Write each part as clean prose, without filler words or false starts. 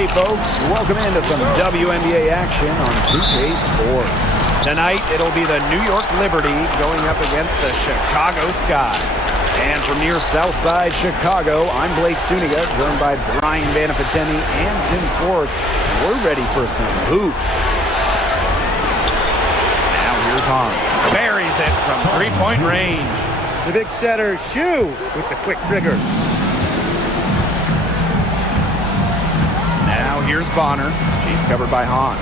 Hey folks, welcome into some WNBA action on 2K Sports. Tonight it'll be the New York Liberty going up against the Chicago Sky. And from near Southside Chicago, I'm Blake Suniga, joined by Brian Banafiteni and Tim Swartz. We're ready for some hoops. Now here's Hahn. Buries it from three-point range. The big setter, Shu, with the quick trigger. Now here's Bonner. She's covered by Hahn.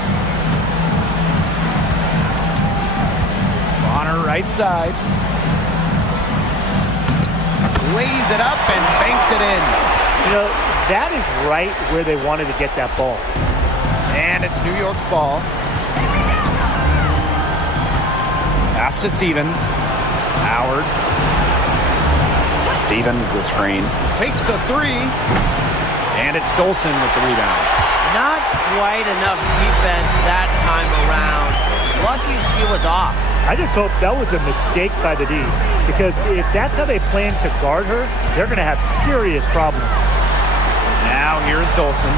Bonner right side. Lays it up and banks it in. You know, that is right where they wanted to get that ball. And it's New York's ball. Pass to Stevens. Howard. Stevens the screen. Takes the three. And it's Dolson with the rebound. Not quite enough defense that time around. Lucky she was off. I just hope that was a mistake by the D, because if that's how they plan to guard her, they're going to have serious problems. Now here's Dolson.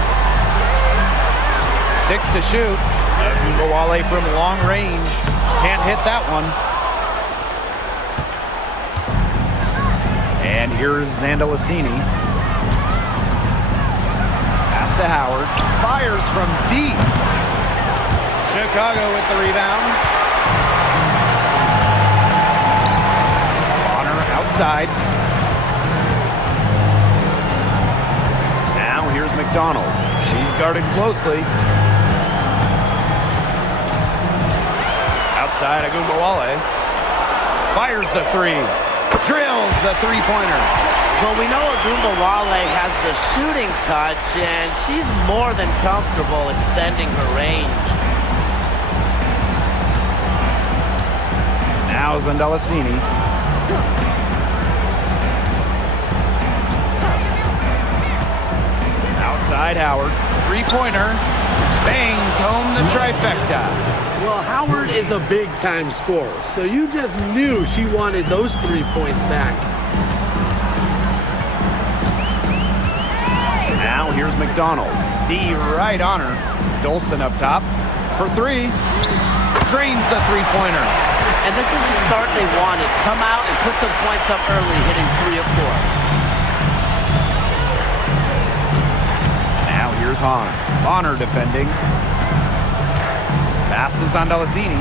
6 to shoot. Wale from long range. Can't hit that one. And here's Zandalasini. Pass to Howard. Fires from deep. Chicago with the rebound. Outside. Now here's McDonald. She's guarded closely. Outside, Agumbawale. Fires the three. Drills the three-pointer. Well, we know Agumbawale has the shooting touch, and she's more than comfortable extending her range. Now Zandalasini. Outside Howard. Three-pointer. Bangs home the trifecta. Well, Howard is a big-time scorer, so you just knew she wanted those 3 points back. Now here's McDonald. D right on her. Dolson up top for three. Drains the three-pointer. And this is the start they wanted. Come out and put some points up early, hitting 3 of 4. Here's Hahn. Bonner defending. Pass to Zandalasini.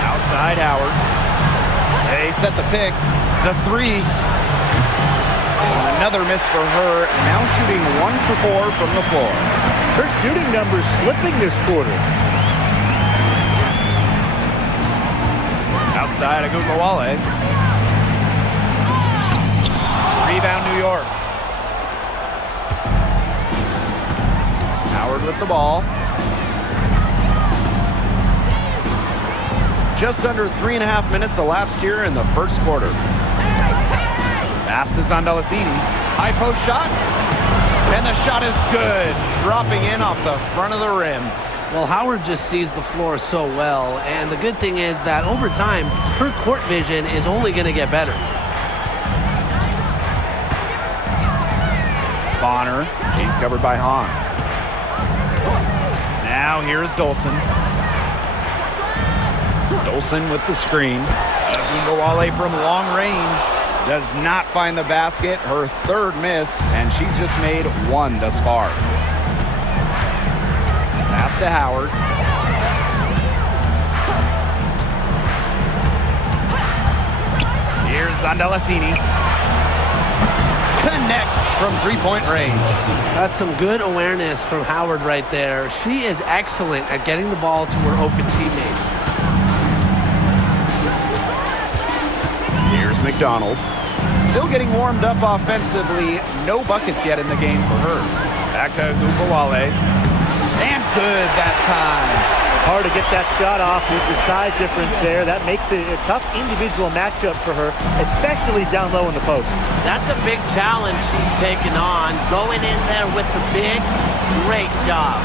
Outside Howard. They set the pick. The three. Another miss for her. Now shooting 1 for 4 from the floor. Her shooting numbers slipping this quarter. Outside Agumbawale. Rebound New York. Howard with the ball. Just under 3.5 minutes elapsed here in the first quarter. Pass to Zandalasini. High post shot. And the shot is good. Dropping in off the front of the rim. Well, Howard just sees the floor so well. And the good thing is that over time, her court vision is only going to get better. Bonner. She's covered by Hahn. Now here's Dolson. Dolson with the screen. Agumbawale from long range. Does not find the basket. Her third miss, and she's just made 1 thus far. Pass to Howard. Here's Zandalasini. Connects from three-point range. That's some good awareness from Howard right there. She is excellent at getting the ball to her open teammates. Here's McDonald. Still getting warmed up offensively. No buckets yet in the game for her. Back to Agumbawale. And good that time. Hard to get that shot off with the size difference there. That makes it a tough individual matchup for her, especially down low in the post. That's a big challenge she's taken on. Going in there with the bigs, great job.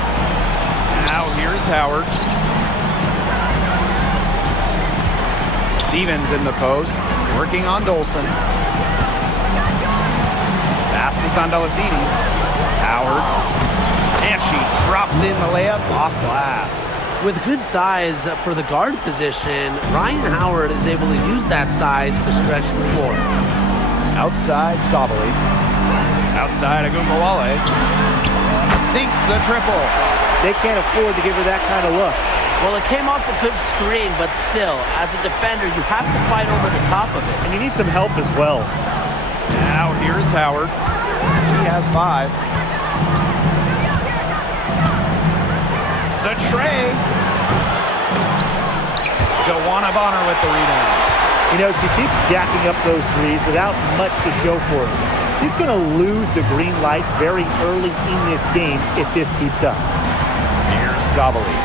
Now here's Howard. Stevens in the post, working on Dolson. Pass to Here's Andalasini. Howard. And she drops in the layup off glass. With good size for the guard position, Ryan Howard is able to use that size to stretch the floor. Outside Sabali. Outside Agumbawale. Sinks the triple. They can't afford to give her that kind of look. Well, it came off a good screen, but still, as a defender, you have to fight over the top of it. And you need some help as well. Now here's Howard. She has 5. The tray. Joanna Bonner with the rebound. You know, she keeps jacking up those threes without much to show for it. She's going to lose the green light very early in this game if this keeps up. Here's Sabali.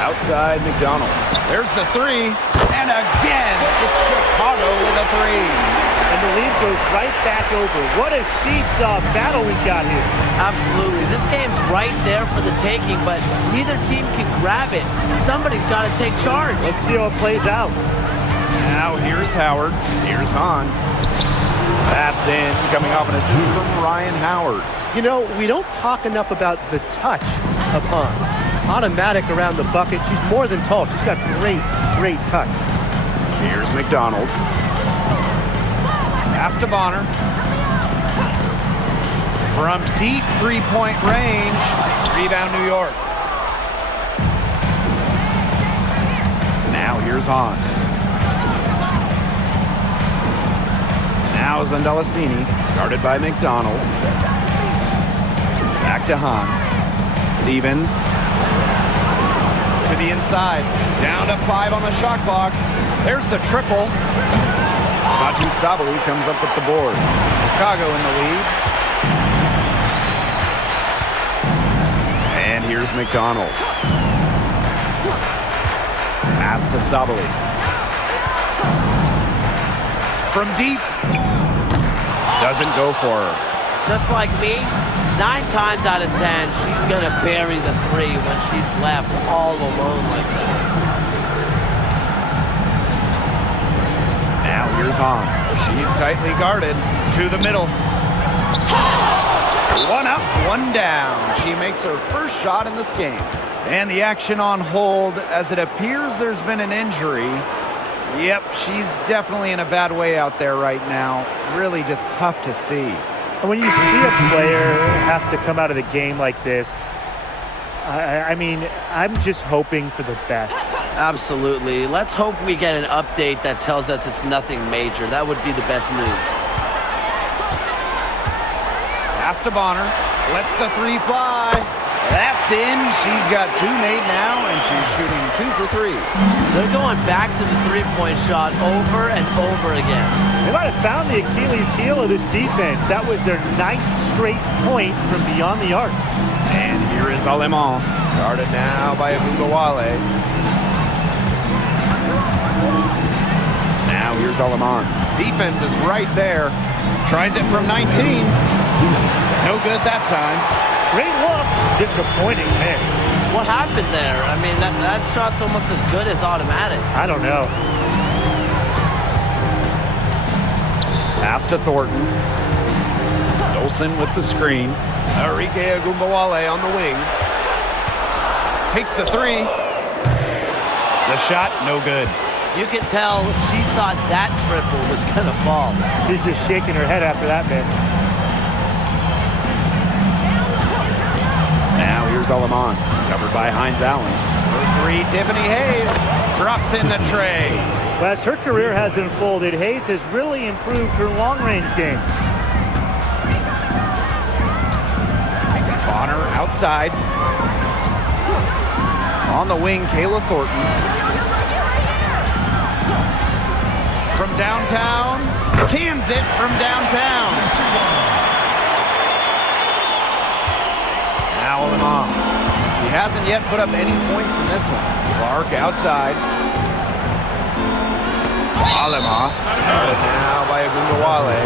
Outside McDonald. There's the 3. And again, it's Chicago with a 3. And the lead goes right back over. What a seesaw battle we've got here. Absolutely. This game's right there for the taking, but neither team can grab it. Somebody's got to take charge. Let's see how it plays out. Now here's Howard. Here's Hahn. That's in, coming off an assist from Ryan Howard. You know, we don't talk enough about the touch of Hahn. Automatic around the bucket. She's more than tall. She's got great touch. Here's McDonald. Pass to Bonner. From deep three-point range. Rebound New York. Now here's Hahn. Now Zandalasini, guarded by McDonald. Back to Hahn. Stevens. To the inside. Down to 5 on the shot clock. There's the triple. Satu Sabali comes up with the board. Chicago in the lead. And here's McDonald. Pass to Sabali. From deep. Doesn't go for her. Just like me, 9 times out of 10, she's going to bury the 3 when she's left all alone like that. Now here's Hahn. She's tightly guarded to the middle. 1 up, 1 down. She makes her first shot in this game. And the action on hold as it appears there's been an injury. Yep, she's definitely in a bad way out there right now. Really just tough to see. And when you see a player have to come out of the game like this, I mean, I'm just hoping for the best. Absolutely. Let's hope we get an update that tells us it's nothing major. That would be the best news. Pass to Bonner. Lets the 3 fly. That's in. She's got 2 made now, and she's shooting 2 for 3. They're going back to the three-point shot over and over again. They might have found the Achilles heel of this defense. That was their 9th straight point from beyond the arc. And here is Aleman, guarded now by Agumbawale. Now here's Aleman. Defense is right there. Tries it from 19. No good that time. Great look. Disappointing miss. What happened there? I mean, that shot's almost as good as automatic. I don't know. Pass to Thornton. Dolson with the screen. Enrique Agumbawale on the wing. Takes the 3. The shot, no good. You can tell she thought that triple was going to fall. She's just shaking her head after that miss. Now here's Aleman, covered by Hines Allen. For 3, Tiffany Hayes drops in the tray. Well, as her career has unfolded, Hayes has really improved her long-range game. Bonner outside. On the wing, Kayla Thornton. From downtown, cans it from downtown. Now Aleman. He hasn't yet put up any points in this one. Clark outside. Aleman. Guarded now by Agumbawale.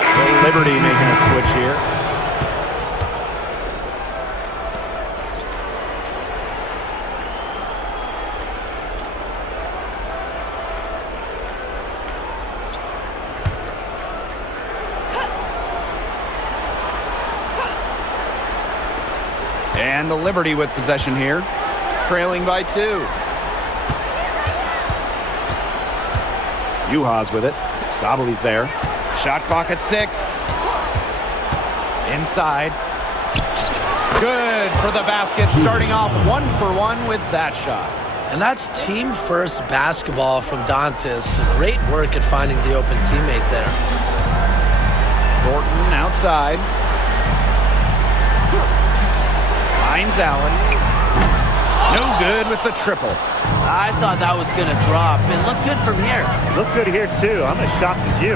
So Liberty making a switch here. And the Liberty with possession here, trailing by 2. Juhas with it. Sabali's there. Shot clock at 6. Inside. Good for the basket, starting off 1 for 1 with that shot. And that's team-first basketball from Dantas. Great work at finding the open teammate there. Thornton outside. Finds Allen. No good with the triple. I thought that was going to drop. It looked good from here. Look good here, too. I'm as shocked as you.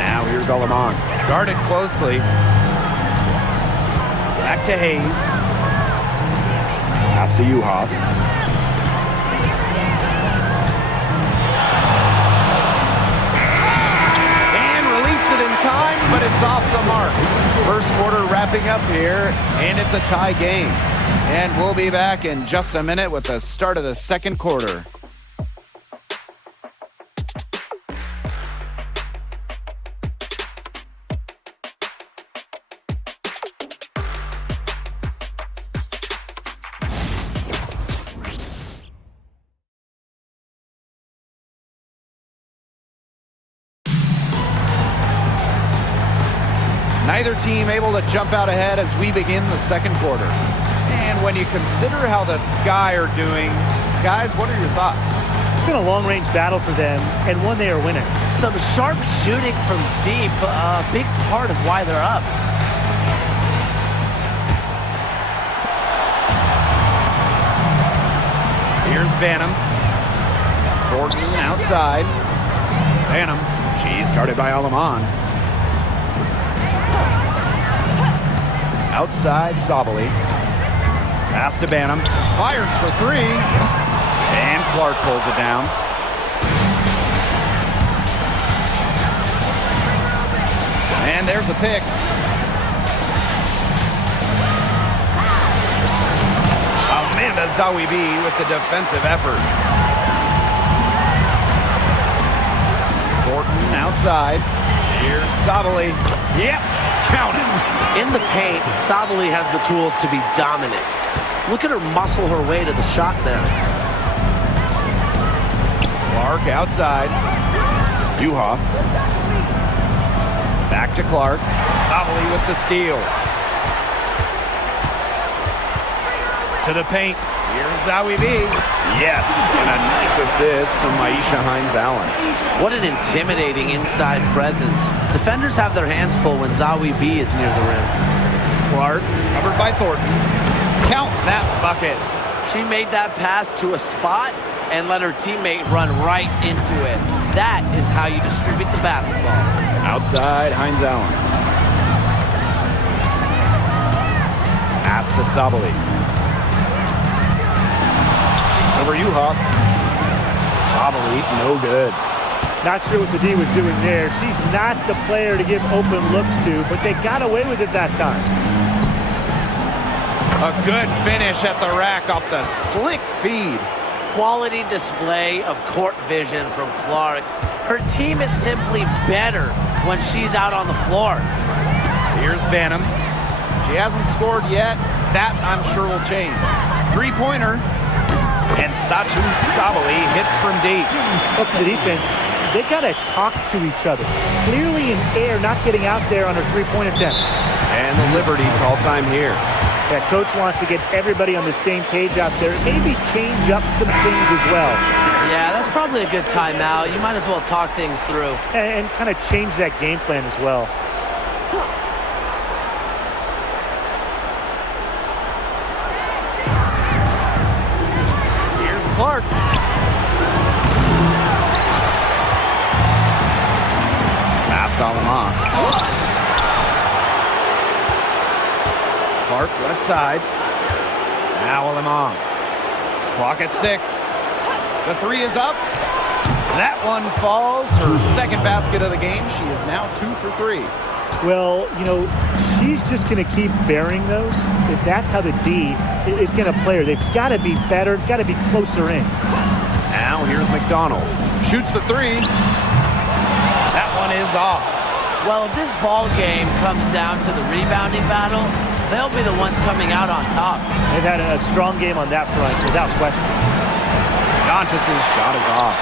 Now here's Alamon. Guarded closely. Back to Hayes. Pass to Juhas. And released it in time, but it's off the mark. First quarter wrapping up here, and it's a tie game. And we'll be back in just a minute with the start of the second quarter. Neither team able to jump out ahead as we begin the second quarter. And when you consider how the Sky are doing, guys, what are your thoughts? It's been a long-range battle for them, and one they are winning. Some sharp shooting from deep, a big part of why they're up. Here's Banham. Gordon outside. Banham, she's guarded by Alamon. Outside, Sabali. Pass to Banham. Fires for 3. And Clark pulls it down. And there's a pick. Amanda Zawibi with the defensive effort. Thornton outside. Here's Sabali. Yep, count it. In the paint, Sabali has the tools to be dominant. Look at her muscle her way to the shot there. Clark outside. Juhas. Back to Clark. Sabali with the steal. To the paint. Here's Zawibi. Yes, and a nice assist from Maisha Hines-Allen. What an intimidating inside presence. Defenders have their hands full when Zawibi is near the rim. Clark covered by Thornton. Count that bucket. She made that pass to a spot and let her teammate run right into it. That is how you distribute the basketball. Outside, Hines-Allen. Pass to Sabali. Over Juhas. Sabali, no good. Not sure what the D was doing there. She's not the player to give open looks to, but they got away with it that time. A good finish at the rack off the slick feed. Quality display of court vision from Clark. Her team is simply better when she's out on the floor. Here's Banham. She hasn't scored yet. That, I'm sure, will change. Three-pointer. And Satu Sabali hits from deep. Look at the defense. They got to talk to each other. Clearly in air, not getting out there on her three-point attempt. And the Liberty call time here. Yeah, coach wants to get everybody on the same page out there. Maybe change up some things as well. Yeah, that's probably a good timeout. You might as well talk things through. And kind of change that game plan as well. Clark. Pass to Alamon. Clark left side. Now Alamon. Clock at 6. The 3 is up. That one falls. Her second basket of the game. She is now 2 for 3. Well, you know, she's just going to keep bearing those. If that's how the D is going to play her, they've got to be better, got to be closer in. Now here's McDonald. Shoots the 3. That one is off. Well, if this ball game comes down to the rebounding battle, they'll be the ones coming out on top. They've had a strong game on that front, without question. Dantas' shot is off.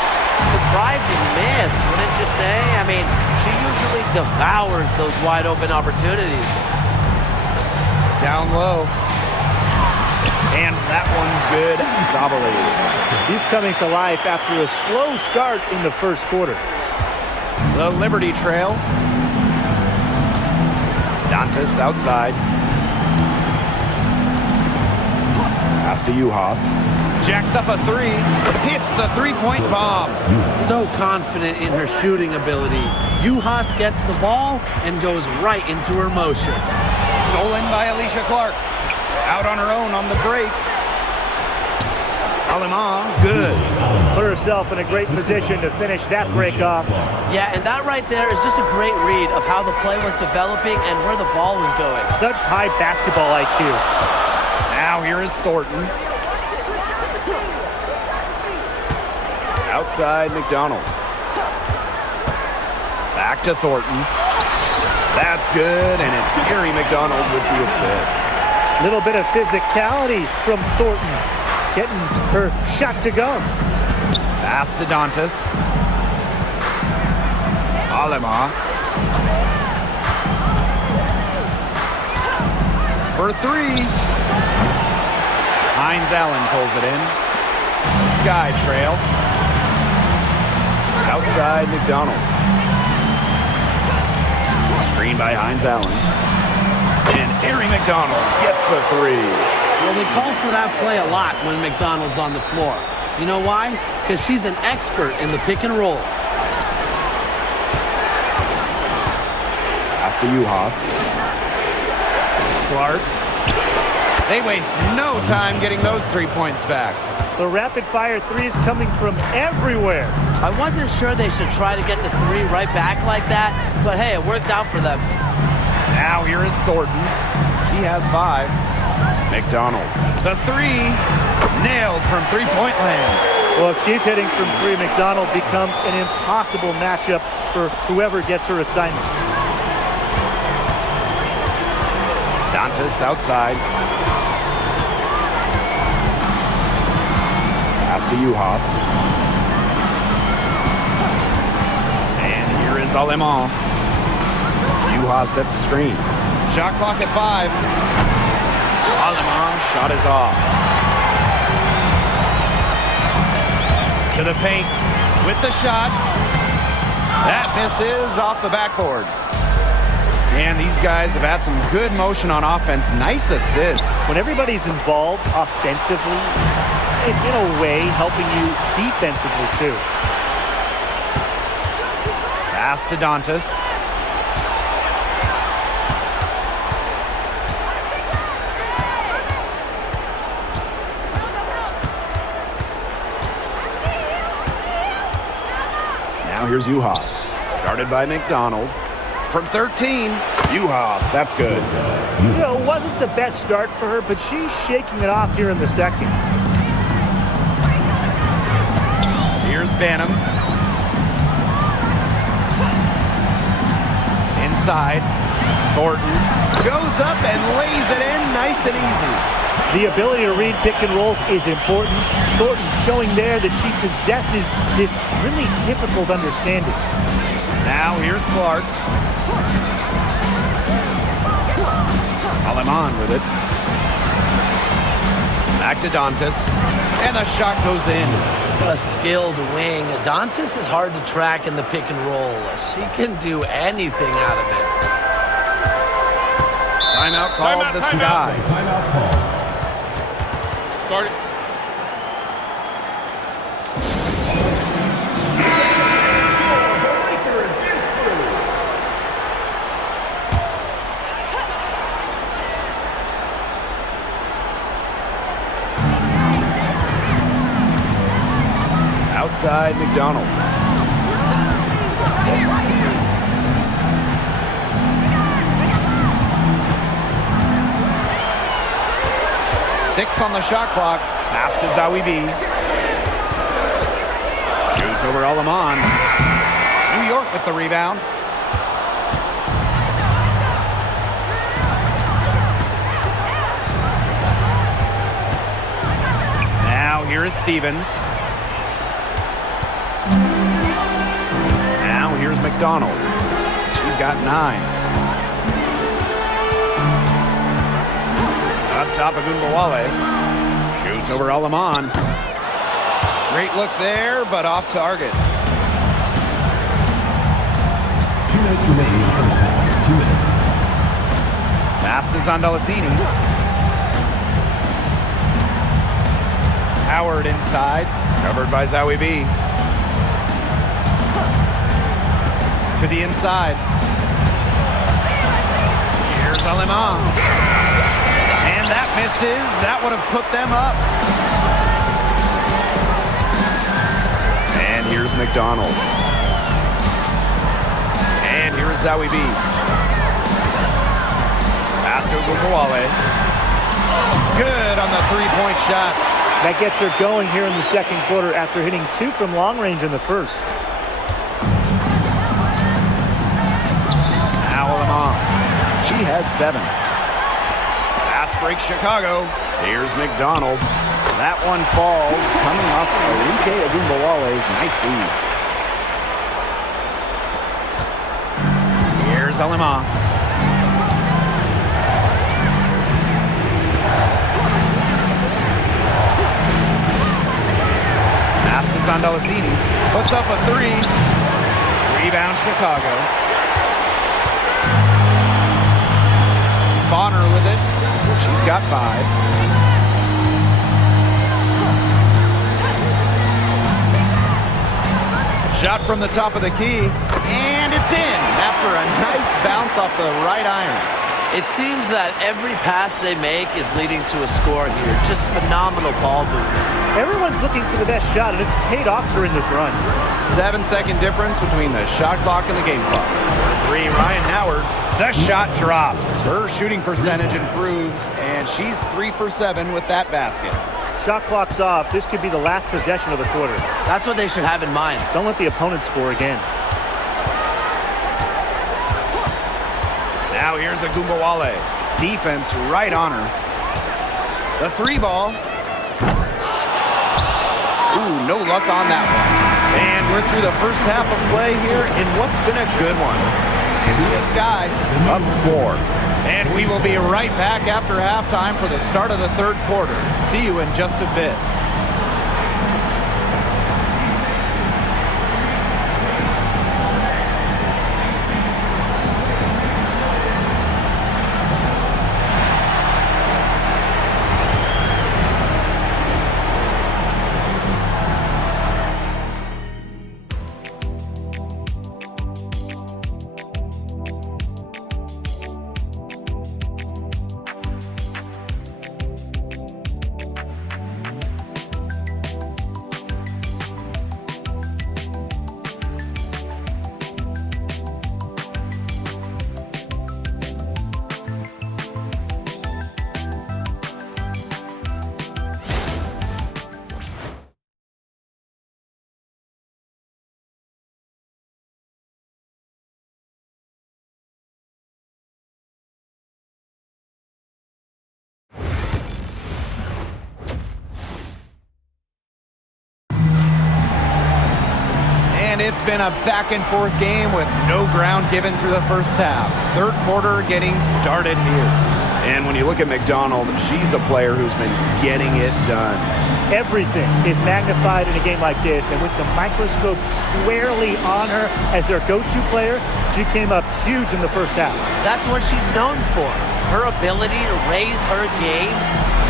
Surprising miss, wouldn't you say? I mean, she usually devours those wide open opportunities. Down low. And that one's good. Sabali. He's coming to life after a slow start in the first quarter. The Liberty trail. Dantas outside. Pass to Juhas. Jacks up a three. Hits the three-point bomb. So confident in her shooting ability. Juhas gets the ball and goes right into her motion. Stolen by Alicia Clark. Out on her own on the break. Alemán, good. Put herself in a great position to finish that break off. Yeah, and that right there is just a great read of how the play was developing and where the ball was going. Such high basketball IQ. Now here is Thornton. Outside McDonald. Back to Thornton. That's good, and it's Gary McDonald with the assist. Little bit of physicality from Thornton, getting her shot to go. Pass to Dantas. Alemán. For three. Hines Allen pulls it in. Sky trail. Outside McDonald. Screen by Hines Allen. And Ari McDonald gets the three. Well, they call for that play a lot when McDonald's on the floor. You know why? Because she's an expert in the pick and roll. Pass to Juhas. Clark. They waste no time getting those 3 points back. The rapid-fire threes coming from everywhere. I wasn't sure they should try to get the three right back like that, but hey, it worked out for them. Now here is Thornton. He has 5. McDonald. The three. Nailed from three-point land. Well, if she's hitting from three, McDonald becomes an impossible matchup for whoever gets her assignment. Dantas outside. Pass to Juhas. And here is Alemán. Juhas sets the screen. Shot clock at 5. Alemán, shot is off. To the paint with the shot. That misses off the backboard. And these guys have had some good motion on offense. Nice assists. When everybody's involved offensively, it's in a way helping you defensively too. Pass to Dantas. Now here's Juhas. Guarded by McDonald. From 13, Juhas, that's good. You know, it wasn't the best start for her, but she's shaking it off here in the second. Here's Banham. Inside, Thornton goes up and lays it in nice and easy. The ability to read pick and rolls is important. Thornton showing there that she possesses this really difficult understanding. Now here's Clark. Alemán with it. Back to Dantas. And the shot goes in. A skilled wing. Dantas is hard to track in the pick and roll. She can do anything out of it. Timeout called the Sky. Timeout call. Guard it. Outside McDonald. Six on the shot clock. Pass to Zawi B. Shoots over Alemán. New York with the rebound. Now here is Stevens. Now here's McDonald. She's got 9. Up top of Gumbawale. Shoots over Alaman. Great look there, but off target. 2 minutes remaining in the first half. 2 minutes. Pass is on Dallasini. Howard inside. Covered by Zowie B. To the inside. Here's Alema. And that misses. That would have put them up. And here's McDonald. And here's Zowie B. Pass to Gumbawale. Good on the three-point shot. That gets her going here in the second quarter after hitting 2 from long range in the first. Now Alema. She has 7. Pass break Chicago. Here's McDonald. That one falls, coming off Enrique Agumbawale's nice feed. Here's Alema. Pass is on Dallasini. Puts up a 3. Rebound Chicago. Bonner with it. She's got 5. Shot from the top of the key, and it's in after a nice bounce off the right iron. It seems that every pass they make is leading to a score here. Just phenomenal ball movement. Everyone's looking for the best shot, and it's paid off during this run. 7-second difference between the shot clock and the game clock. For 3, Ryan Howard. The shot drops. Her shooting percentage improves, and she's 3 for 7 with that basket. Shot clock's off. This could be the last possession of the quarter. That's what they should have in mind. Don't let the opponent score again. Now here's Agumbawale. Defense right on her. The 3 ball. Ooh, no luck on that one. And we're through the first half of play here in what's been a good one. It's the Sky up 4. And we will be right back after halftime for the start of the third quarter. See you in just a bit. It's been a back-and-forth game with no ground given through the first half. Third quarter getting started here. And when you look at McDonald, she's a player who's been getting it done. Everything is magnified in a game like this, and with the microscope squarely on her as their go-to player, she came up huge in the first half. That's what she's known for. Her ability to raise her game,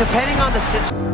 depending on the situation.